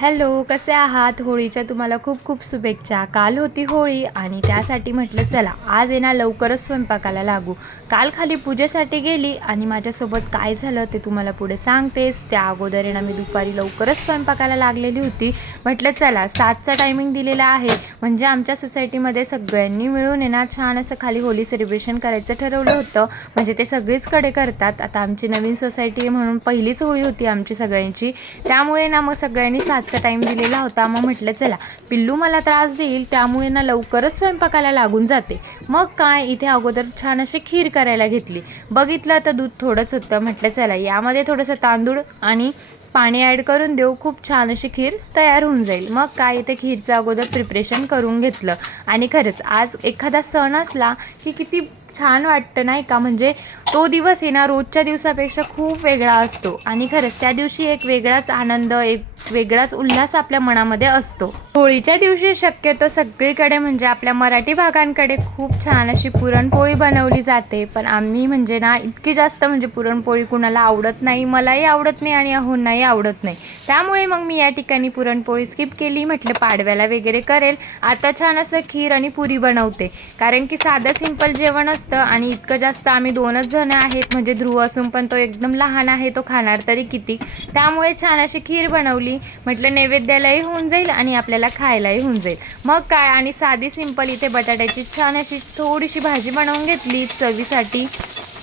Hello, कसे आहात? होळीच्या तुम्हाला खूप खूप शुभेच्छा. काल होती होळी आणि त्यासाठी म्हटलं चला आज आहे ना लवकरच स्वयंपाकाला लागू. काल खाली पूजेसाठी गेली आणि माझ्यासोबत काय झालं ते तुम्हाला पुढे सांगतेच. त्या अगोदर आहे ना मी दुपारी लवकरच स्वयंपाकाला लागलेली होती. म्हटलं चला 7चा टायमिंग दिलेला आहे, म्हणजे आमच्या सोसायटीमध्ये सगळ्यांनी मिळून आहे ना छान असं खाली होळी सेलिब्रेशन करायचं ठरवलं होतं. म्हणजे ते सगळीचकडे करतात. आता आमची नवीन सोसायटी आहे म्हणून पहिलीच होळी होती आमची सगळ्यांची. त्यामुळे ना मग सगळ्यांनी 7चा टाईम दिलेला होता. मग म्हटलं चला पिल्लू मला त्रास देईल त्यामुळे ना लवकरच स्वयंपाकाला लागून जाते. मग काय इथे अगोदर छान अशी खीर करायला घेतली. बघितलं तर दूध थोडंच होतं. म्हटलं चला यामध्ये थोडंसं तांदूळ आणि पाणी ॲड करून देऊ, खूप छान अशी खीर तयार होऊन जाईल. मग काय इथे खीरचं अगोदर प्रिपरेशन करून घेतलं. आणि खरंच आज एखादा सण असला की किती छान वाटतं नाही का. म्हणजे तो दिवस आहे ना रोजच्या दिवसापेक्षा खूप वेगळा असतो आणि खरंच त्या दिवशी एक वेगळाच आनंद, एक वेगळाच उल्हास आपल्या मनामध्ये असतो. होळीच्या दिवशी शक्यतो सगळीकडे म्हणजे आपल्या मराठी भागांकडे खूप छान अशी पुरणपोळी बनवली जाते. पण आम्ही म्हणजे ना इतकी जास्त म्हणजे पुरणपोळी कुणाला आवडत नाही, मलाही आवडत नाही आणि अहोंनाही आवडत नाही. त्यामुळे मग मी या ठिकाणी पुरणपोळी स्किप केली. म्हटलं पाडव्याला वगैरे करेल. आता छान असं खीर आणि पुरी बनवते, कारण की साधं सिंपल जेवण असतं आणि इतकं जास्त आम्ही 2च जण आहेत. म्हणजे ध्रुव असून पण तो एकदम लहान आहे, तो खाणार तरी किती. त्यामुळे छान अशी खीर बनवली. म्हटलं नैवेद्यालाही होऊन जाईल आणि आपल्याला खायलाही होऊन जाईल. मग काय आणि साधी सिंपल इथे बटाट्याची छान अशी थोडीशी भाजी बनवून घेतली चवीसाठी.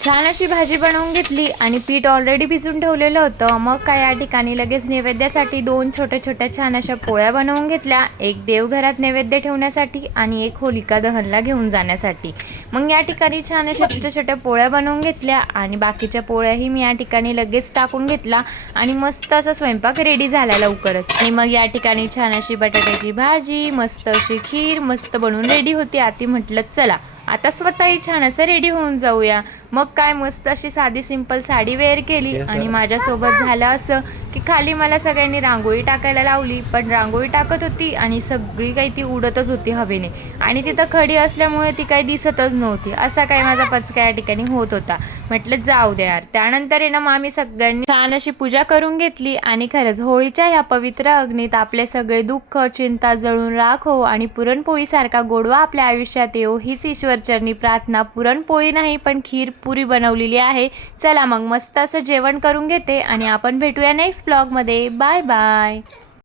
छान अशी भाजी बनवून घेतली आणि पीठ ऑलरेडी भिजून ठेवलेलं होतं. मग काय या ठिकाणी लगेच नैवेद्यासाठी 2 छोट्या छोट्या छान अशा पोळ्या बनवून घेतल्या. एक देवघरात नैवेद्य ठेवण्यासाठी आणि एक होलिका दहनला घेऊन जाण्यासाठी. मग या ठिकाणी छान अशा छोट्या छोट्या पोळ्या बनवून घेतल्या आणि बाकीच्या पोळ्याही मी या ठिकाणी लगेच टाकून घेतला आणि मस्त असा स्वयंपाक रेडी झाला लवकरच. आणि मग या ठिकाणी छान अशी बटाट्याची भाजी, मस्त अशी खीर मस्त बनवून रेडी होती. आती म्हटलं चला आता स्वतःही छान असं रेडी होऊन जाऊया. मग काय मस्त अशी साधी सिंपल साडी वेअर केली आणि माझ्यासोबत झालं असं की खाली मला सगळ्यांनी रांगोळी टाकायला लावली. पण रांगोळी टाकत होती आणि सगळी काही ती उडतच होती हवेने आणि तिथं खडी असल्यामुळे ती काही दिसतच नव्हती. असा काही माझा पचका या ठिकाणी होत होता. म्हटलं जाऊ दे यार. त्यानंतर आहे ना मग आम्ही सगळ्यांनी छान अशी पूजा करून घेतली आणि खरंच होळीच्या ह्या पवित्र अग्नीत आपले सगळे दुःख चिंता जळून राख हो आणि पुरणपोळीसारखा गोडवा आपल्या आयुष्यात येऊ हीच ईश्वरचरणी प्रार्थना. पुरणपोळी नाही पण खीर पुरी बनवलेली आहे. चला मग मस्त असं जेवण करून घेते आणि आपण भेटूया नेक्स्ट ब्लॉगमध्ये. Bye bye.